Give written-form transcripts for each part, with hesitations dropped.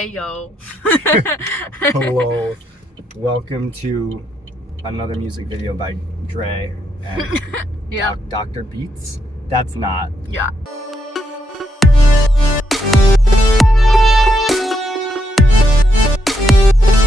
Ayo. Hello. Welcome to another music video by Dre and Yeah. Dr. Beats. That's not. Yeah.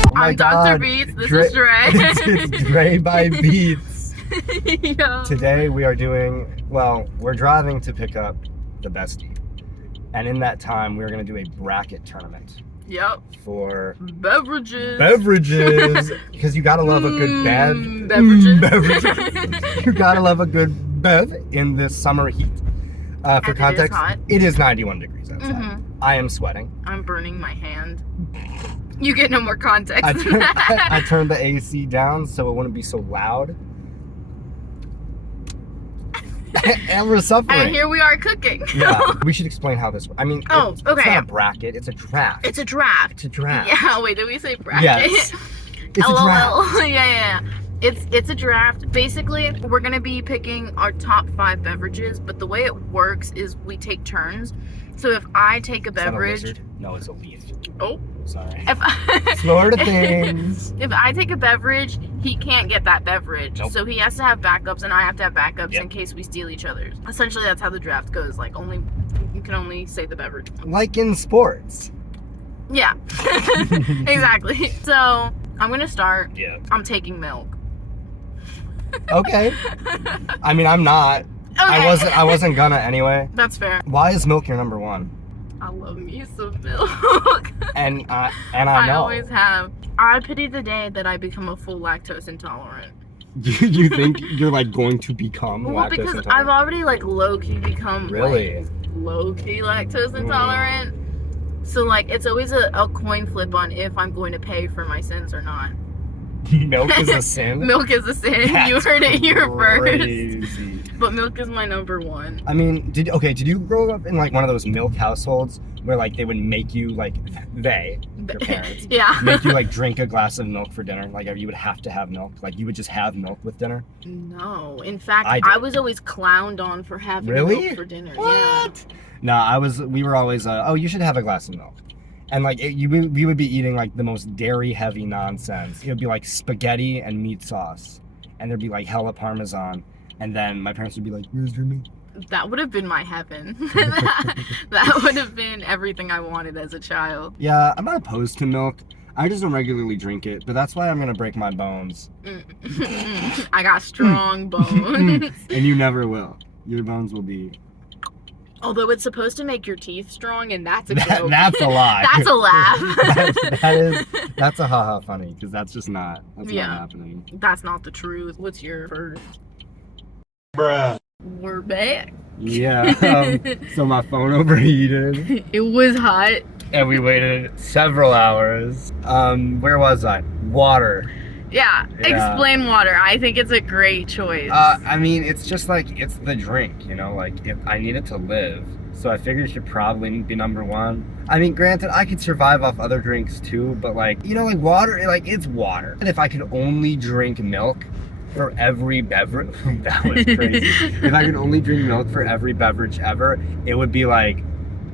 Oh my I'm God. Dr. Beats. This is Dre. It's Dre by Beats. Yeah. Today we are we're driving to pick up the bestie. And in that time, we're going to do a bracket tournament. Yep. For beverages. Beverages. Because you gotta love a good Beverages. Beverages. You gotta love a good bev in this summer heat. For context, it is 91 degrees outside. Mm-hmm. I am sweating. I'm burning my hand. You get no more context. I turned the AC down so it wouldn't be so loud. And we're suffering. And here we are cooking. Yeah, we should explain how this works. I mean, it's not a bracket, it's a draft. It's a draft. It's a draft. Yeah, wait, did we say bracket? Yes. It's a draft. Yeah. It's a draft. Basically, we're going to be picking our top 5 beverages, but the way it works is we take turns. So if I take a beverage... Is that a lizard? No, it's a leaf. Oh. Sorry. Slower to things. If I take a beverage, he can't get that beverage. Nope. So he has to have backups, and I have to have backups Yep. in case we steal each other's. Essentially, that's how the draft goes. Like, you can only say the beverage. Like in sports. Yeah. Exactly. So, I'm going to start. Yeah. I'm taking milk. Okay. I mean, I'm not. Okay. I wasn't gonna anyway. That's fair. Why is milk your number one? I love me some milk. And I know. I always have. I pity the day that I become a full lactose intolerant. You think you're like going to become Well, lactose because intolerant? I've already like low-key become Really? like, low-key lactose intolerant. So like it's always a coin flip on if I'm going to pay for my sins or not. Milk is a sin? Milk is a sin. That's You heard it here crazy. first. But milk is my number one. I mean, did you grow up in like one of those milk households where like they would make you like your parents Yeah. make you like drink a glass of milk for dinner? Like you would have to have milk. Like you would just have milk with dinner? No. In fact, I I was always clowned on for having milk for dinner. What? No, we were always oh, you should have a glass of milk. And like we would be eating like the most dairy heavy nonsense. It would be like spaghetti and meat sauce, and there'd be like hella Parmesan, and then my parents would be like, "Where's your milk?" That would have been my heaven. That would have been everything I wanted as a child. Yeah, I'm not opposed to milk. I just don't regularly drink it, but that's why I'm gonna break my bones. I got strong bones. And you never will. Your bones will be. Although it's supposed to make your teeth strong, and that's a joke. That's a lie. That's a laugh. That's a haha funny, because that's just not. That's not happening. That's not the truth. What's your first? Bruh. We're back. Yeah. So my phone overheated. It was hot. And we waited several hours. Where was I? Water. Yeah. Explain water. I think it's a great choice. I mean, it's just like, it's the drink, you know? Like, if I need it to live. So I figured it should probably be number one. I mean, granted, I could survive off other drinks too, but like, you know, like water, like it's water. And if I could only drink milk for every beverage, that was crazy. If I could only drink milk for every beverage ever, it would be like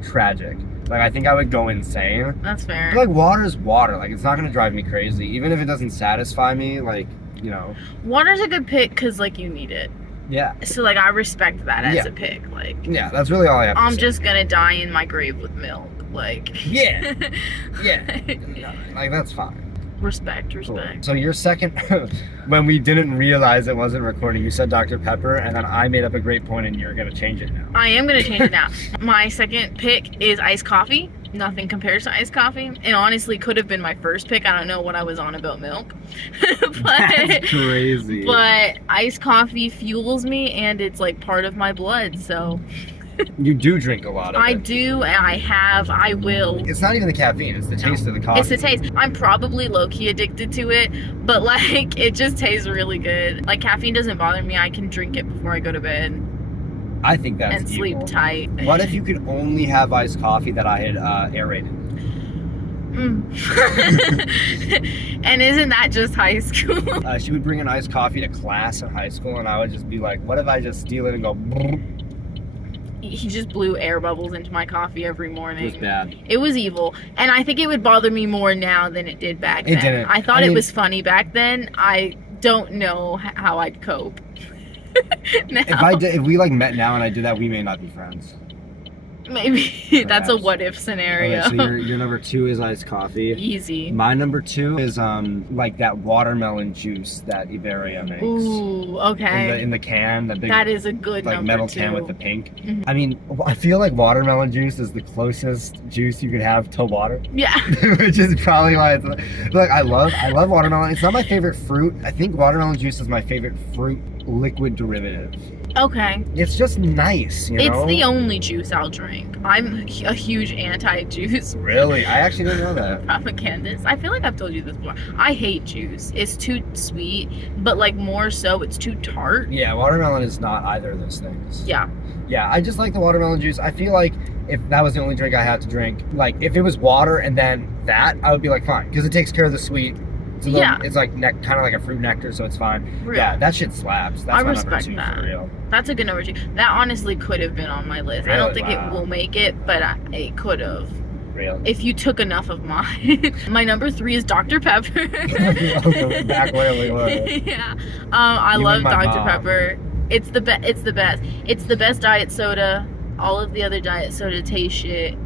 tragic. Like, I think I would go insane. That's fair. But, like, water's water. Like, it's not gonna drive me crazy. Even if it doesn't satisfy me, like, you know. Water's a good pick because, like, you need it. Yeah. So, like, I respect that as a pick. Like, yeah, that's really all I have to say. I'm just gonna die in my grave with milk. Like. Yeah. Yeah. Like, that's fine. Respect. Cool. So your second, when we didn't realize it wasn't recording, you said Dr. Pepper, and then I made up a great point, and you're gonna change it now. I am gonna change it now. My second pick is iced coffee. Nothing compares to iced coffee. And honestly, could have been my first pick. I don't know what I was on about milk. That's crazy. But iced coffee fuels me, and it's like part of my blood, so. You do drink a lot of it. I do, and I will. It's not even the caffeine, it's the taste of the coffee. It's the taste. I'm probably low-key addicted to it, but like, it just tastes really good. Like, caffeine doesn't bother me. I can drink it before I go to bed. I think that's and sleep evil. tight. What if you could only have iced coffee that I had aerated? And isn't that just high school? She would bring an iced coffee to class in high school, and I would just be like, what if I just steal it and go... he just blew air bubbles into my coffee every morning. It was bad. It was evil, and I think it would bother me more now than it did back then. It didn't. I thought I it mean, was funny back then. I don't know how I'd cope. Now. If we like met now and I did that, we may not be friends. Maybe that's a Perhaps. what if scenario. Okay, so your number 2 is iced coffee. Easy. My number 2 is like that watermelon juice that Iberia makes. Ooh, okay. In the can, the big That is a good like number metal 2. can with the pink. Mhm. I mean, I feel like watermelon juice is the closest juice you could have to water. Yeah. Which is probably why it's like I love watermelon. It's not my favorite fruit. I think watermelon juice is my favorite fruit liquid derivative. Okay. It's just nice, you know? It's the only juice I'll drink. I'm a huge anti-juice Really? I actually didn't know that. propagandist. I feel like I've told you this before. I hate juice. It's too sweet, but like more so, it's too tart. Yeah, watermelon is not either of those things. Yeah. Yeah, I just like the watermelon juice. I feel like if that was the only drink I had to drink, like if it was water and then that, I would be like fine, because it takes care of the sweet. It's a little, Yeah. It's like kind of like a fruit nectar, so it's fine. Real. Yeah, that shit slaps. That's I my respect number 2 that. for real. That's a good number 2. That honestly could have been on my list. I don't Really? think Wow. it will make it, but it could have. Real. If you took enough of mine. My number 3 is Dr. Pepper. Back where we were. Yeah. I You love and my Dr. mom. Pepper. It's the best. It's the best. It's the best diet soda. All of the other diet soda taste shit,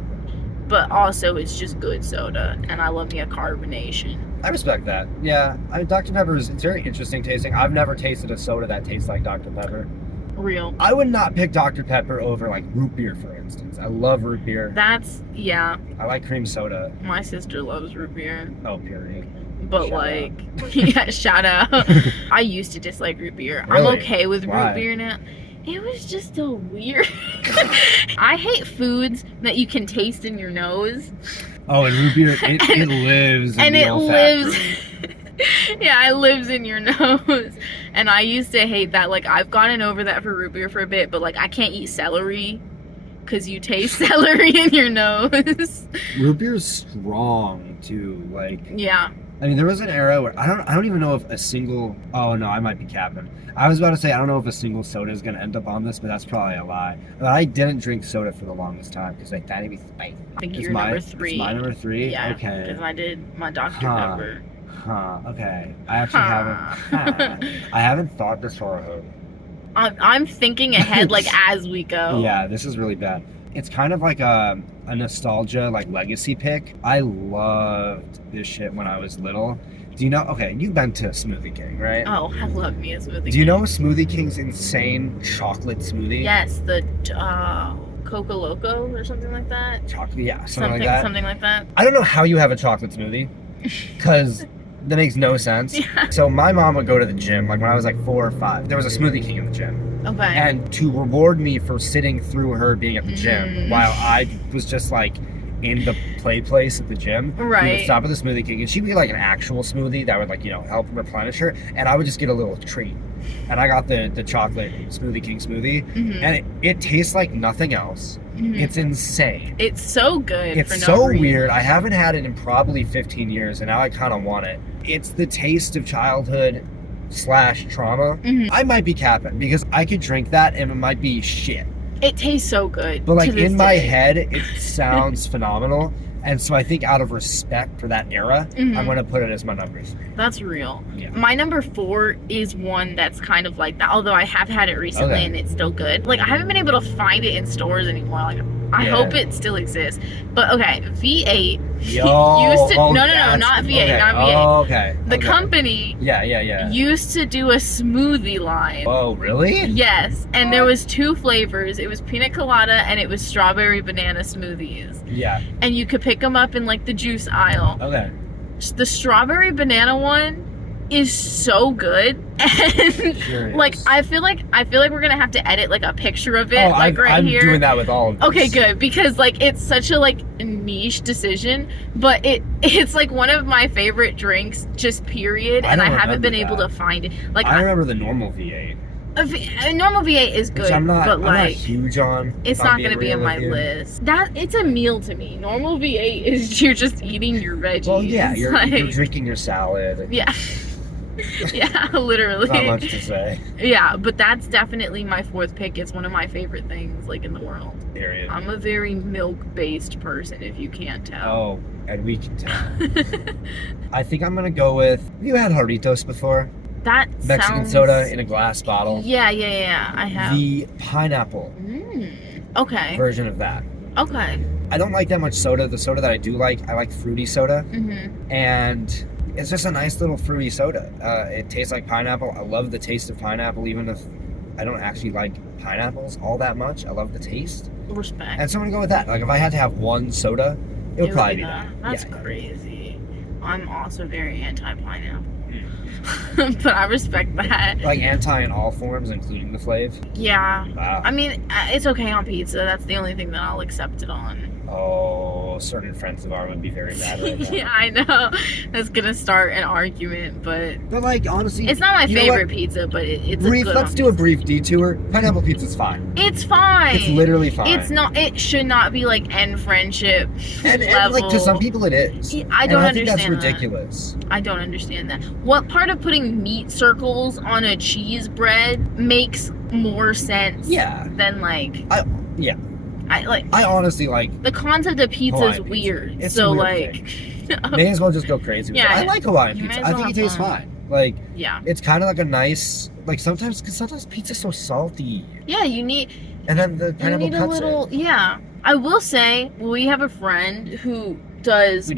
but also it's just good soda, and I love me a carbonation. I respect that. Yeah, Dr. Pepper it's very interesting tasting. I've never tasted a soda that tastes like Dr. Pepper. Real. I would not pick Dr. Pepper over like root beer, for instance. I love root beer. That's yeah. I like cream soda. My sister loves root beer. Oh, period. But Shout like, yeah, shout out. I used to dislike root beer. Really? I'm okay with Why? root beer now. It was just so weird. I hate foods that you can taste in your nose. Oh, and root beer, it lives in And the it lives. olfactory. Yeah, it lives in your nose. And I used to hate that. Like, I've gotten over that for root beer for a bit, but like, I can't eat celery because you taste celery in your nose. Root beer's strong too. Like, Yeah. I mean, there was an era where I don't even know if a single. Oh no, I might be capping. I was about to say I don't know if a single soda is gonna end up on this, but that's probably a lie. But I didn't drink soda for the longest time because I thought it'd be spicy. I think It's you're number 3. It's my number 3. Yeah. Okay. Because I did my Dr. Huh. Pepper. Huh. Okay. I actually Huh. haven't. I haven't thought this far ahead. I'm thinking ahead, like, as we go. Yeah, this is really bad. It's kind of like a nostalgia, like legacy pick. I loved this shit when I was little. Do you know? Okay, you've been to Smoothie King, right? Oh, I love me a smoothie. Do you know Smoothie King's insane chocolate smoothie? Yes, the Coco Loco or something like that. Chocolate, yeah, something like that. Something like that. I don't know how you have a chocolate smoothie, because that makes no sense. Yeah. So my mom would go to the gym, like when I was like 4 or 5. There was a Smoothie King in the gym. Okay. And to reward me for sitting through her being at the gym while I was just like in the play place at the gym, we Right. would stop at the Smoothie King and she'd get like an actual smoothie that would like, help replenish her, and I would just get a little treat. And I got the chocolate Smoothie King smoothie, and it tastes like nothing else. It's insane. It's so good. It's for no so reason. weird. I haven't had it in probably 15 years, and now I kind of want it. It's the taste of childhood / trauma. I might be capping because I could drink that and it might be shit. It tastes so good. But like to this in my day. head, it sounds phenomenal. And so I think out of respect for that era, I'm going to put it as my number 3. That's real. Yeah. My number 4 is one that's kind of like that, although I have had it recently Okay. and it's still good. Like, I haven't been able to find it in stores anymore. Like, I Yeah. hope it still exists. But okay, V8 Yo, used to oh, no, that's- not V8, okay. not V8. Oh, okay. The okay. company Yeah. used to do a smoothie line. Oh, really? Yes, and there was 2 flavors. It was pina colada and it was strawberry banana smoothies. Yeah. And you could pick them up in like the juice aisle. Okay. The strawberry banana one is so good, and Curious. like I feel like we're gonna have to edit like a picture of it, Oh, like I'm here. doing that with all of this. Okay, good, because like it's such a like niche decision, but it's like one of my favorite drinks, just period, and I don't haven't been remember able that. to find it. Like I remember the normal V8, a normal V8 is good, which I'm not but like huge on. it's if I'm not being gonna be real in my with you. list. That it's a meal to me. Normal V8 is you're just eating your veggies. Well, yeah, you're like, drinking your salad. yeah. Yeah, literally. Not much to say. Yeah, but that's definitely my fourth pick. It's one of my favorite things, like, in the world. Period. I'm a very milk-based person, if you can't tell. Oh, and we can tell. I think I'm gonna go with. Have you had Jarritos before? That Mexican sounds... soda in a glass bottle. Yeah, I have. The pineapple Okay. version of that. Okay. I don't like that much soda. The soda that I do like, I like fruity soda. Mm-hmm. And it's just a nice little fruity soda. It tastes like pineapple. I love the taste of pineapple, even if I don't actually like pineapples all that much. I love the taste. Respect. And so I'm gonna go with that. Like if I had to have one soda, it would probably be that. That's crazy. I'm also very anti-pineapple. But I respect that. Like anti in all forms, including the flav. Yeah. Wow. I mean, it's okay on pizza. That's the only thing that I'll accept it on. Oh, certain friends of ours would be very mad at that. Yeah, I know. That's gonna start an argument, but like honestly, it's not my favorite pizza, but it's brief. a good Let's do a brief detour. Pineapple pizza's fine. It's fine. It's literally fine. It's not. It should not be like end friendship and level. like to some people it is. I don't and I think understand that's ridiculous. I don't understand that. What part of putting meat circles on a cheese bread makes more sense? Yeah. Than like. Yeah. I honestly like the concept of pizza is weird. It's so a weird like thing. May as well just go crazy with it. I like Hawaiian pizza. I think it tastes fine. Like it's kind of like a nice like sometimes pizza's so salty. Yeah, you need and then the pineapple you need cuts a little it. Yeah. I will say we have a friend who does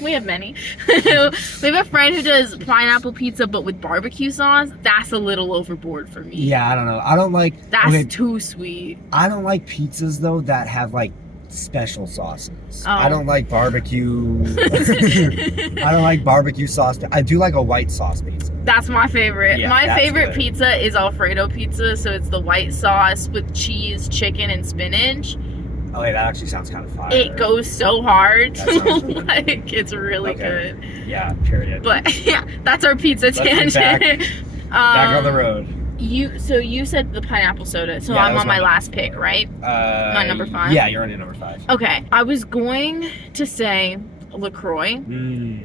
we have many. We have a friend who does pineapple pizza but with barbecue sauce. That's a little overboard for me. Yeah, I don't know. I don't like that's too sweet. I don't like pizzas though that have like special sauces. Oh. I don't like barbecue. I don't like barbecue sauce. I do like a white sauce pizza. That's my favorite. Yeah, my favorite good. pizza is Alfredo pizza, so it's the white sauce with cheese, chicken, and spinach. Oh, wait, that actually sounds kind of fire. It goes so hard. That Like, it's really good. Yeah, period. But, yeah, that's our pizza tangent. Back on the road. You said the pineapple soda, so Yeah, I'm on my last pick, right? My number 5? Yeah, you're on your number 5. Okay, I was going to say Lacroix,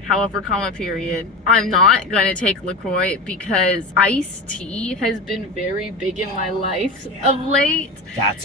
however, comma, period. I'm not gonna take Lacroix because iced tea has been very big in my life of late. I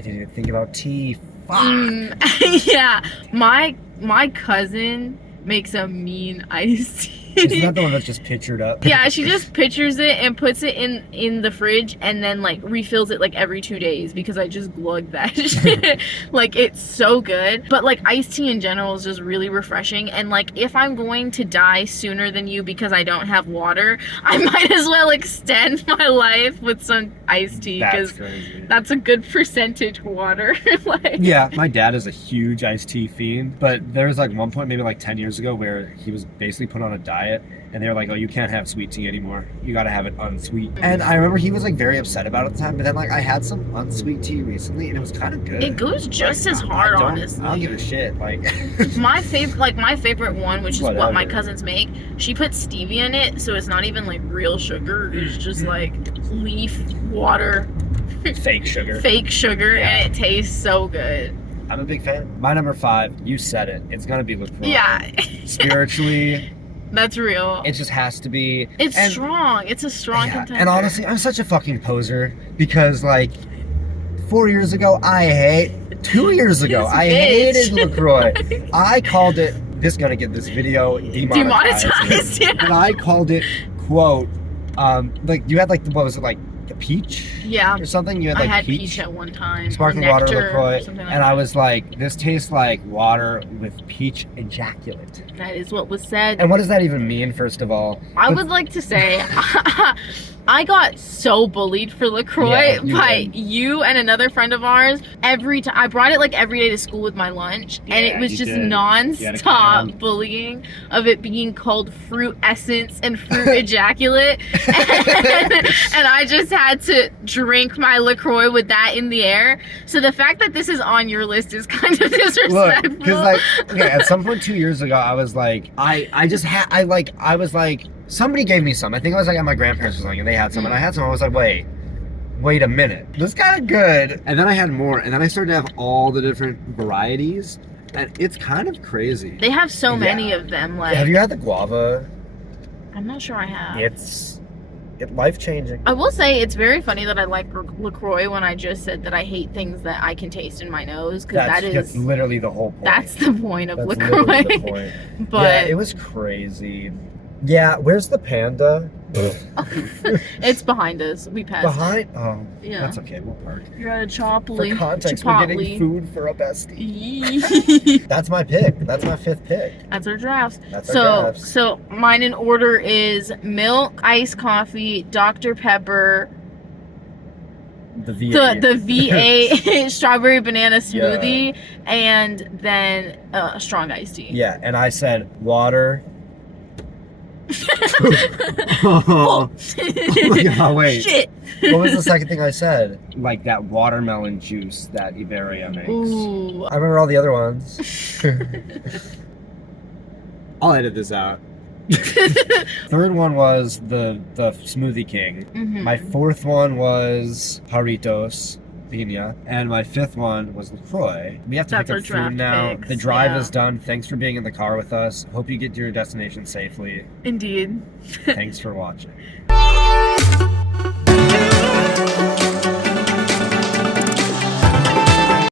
didn't even think about tea. Fuck. Yeah, my cousin makes a mean iced tea. Isn't that the one that's just pictured up? Yeah, she just pictures it and puts it in the fridge and then like refills it like every 2 days because I just glug that shit. Like it's so good. But like iced tea in general is just really refreshing, and like if I'm going to die sooner than you because I don't have water, I might as well extend my life with some iced tea because that's a good percentage water. Like, yeah, my dad is a huge iced tea fiend, but there was like one point maybe like 10 years ago where he was basically put on a diet and they were like, oh, you can't have sweet tea anymore, you gotta have it unsweet. And I remember he was like very upset about it at the time, but then like I had some unsweet tea recently and it was kind of good. it goes just as hard, honestly. I don't give a shit. Like my favorite one, which is what my Whatever. cousins make, she puts stevia in it, so it's not even like real sugar, it's just like leaf water, fake sugar, and it tastes so good. I'm a big fan. My number 5, you said it, it's gonna be Lacroix. Yeah. Spiritually, that's real. it just has to be. It's strong. It's a strong contender. And honestly, I'm such a fucking poser because like 4 years ago, 2 years ago, I hated LaCroix. I called it, this is gonna get this video demonetized. Yeah. And I called it, quote, like you had like, what was it, like the peach? Yeah. Or something? You had like I had peach at one time. Sparkling water LaCroix. Like and I was like, this tastes like water with peach ejaculate. That is what was said. And what does that even mean, first of all? I would like to say I got so bullied for LaCroix by you and another friend of ours. Every time I brought it like every day to school with my lunch, and it was just non-stop bullying of it being called fruit essence and fruit ejaculate. And I just had to drink my LaCroix with that in the air. So the fact that this is on your list is kind of disrespectful. Look, because like, okay, at some point 2 years ago, I was like, I was like, somebody gave me some. I think I was like at my grandparents or something, and they had some, and I had some. I was like, wait a minute, this is kind of good. And then I had more, and then I started to have all the different varieties, and it's kind of crazy. They have so many of them. Like, have you had the guava? I'm not sure I have. It's life-changing. I will say it's very funny that I like Lacroix when I just said that I hate things that I can taste in my nose, because That's literally the whole point. That's the point of That's Lacroix. literally the point. But yeah, it was crazy. Yeah, where's the panda? it's behind us. We passed. Behind? Oh, Yeah. that's okay. We'll park. You're at a Chipotle. For context, we're getting food for a bestie. Chipotle. That's my pick. That's my 5th pick. That's our drafts. That's our drafts. So mine in order is milk, iced coffee, Dr. Pepper, The V8. the V8 strawberry banana smoothie, and then a strong iced tea. Yeah, and I said water. Oh my God, wait. Shit. What was the second thing I said? Like that watermelon juice that Iberia makes. Ooh. I remember all the other ones. I'll edit this out. Third one was the Smoothie King. Mhm. My 4th one was Jarritos Pina, and my 5th one was Lacroix. We have to That's pick our up draft food now. picks, The drive yeah. is done. Thanks for being in the car with us. Hope you get to your destination safely. Indeed. Thanks for watching.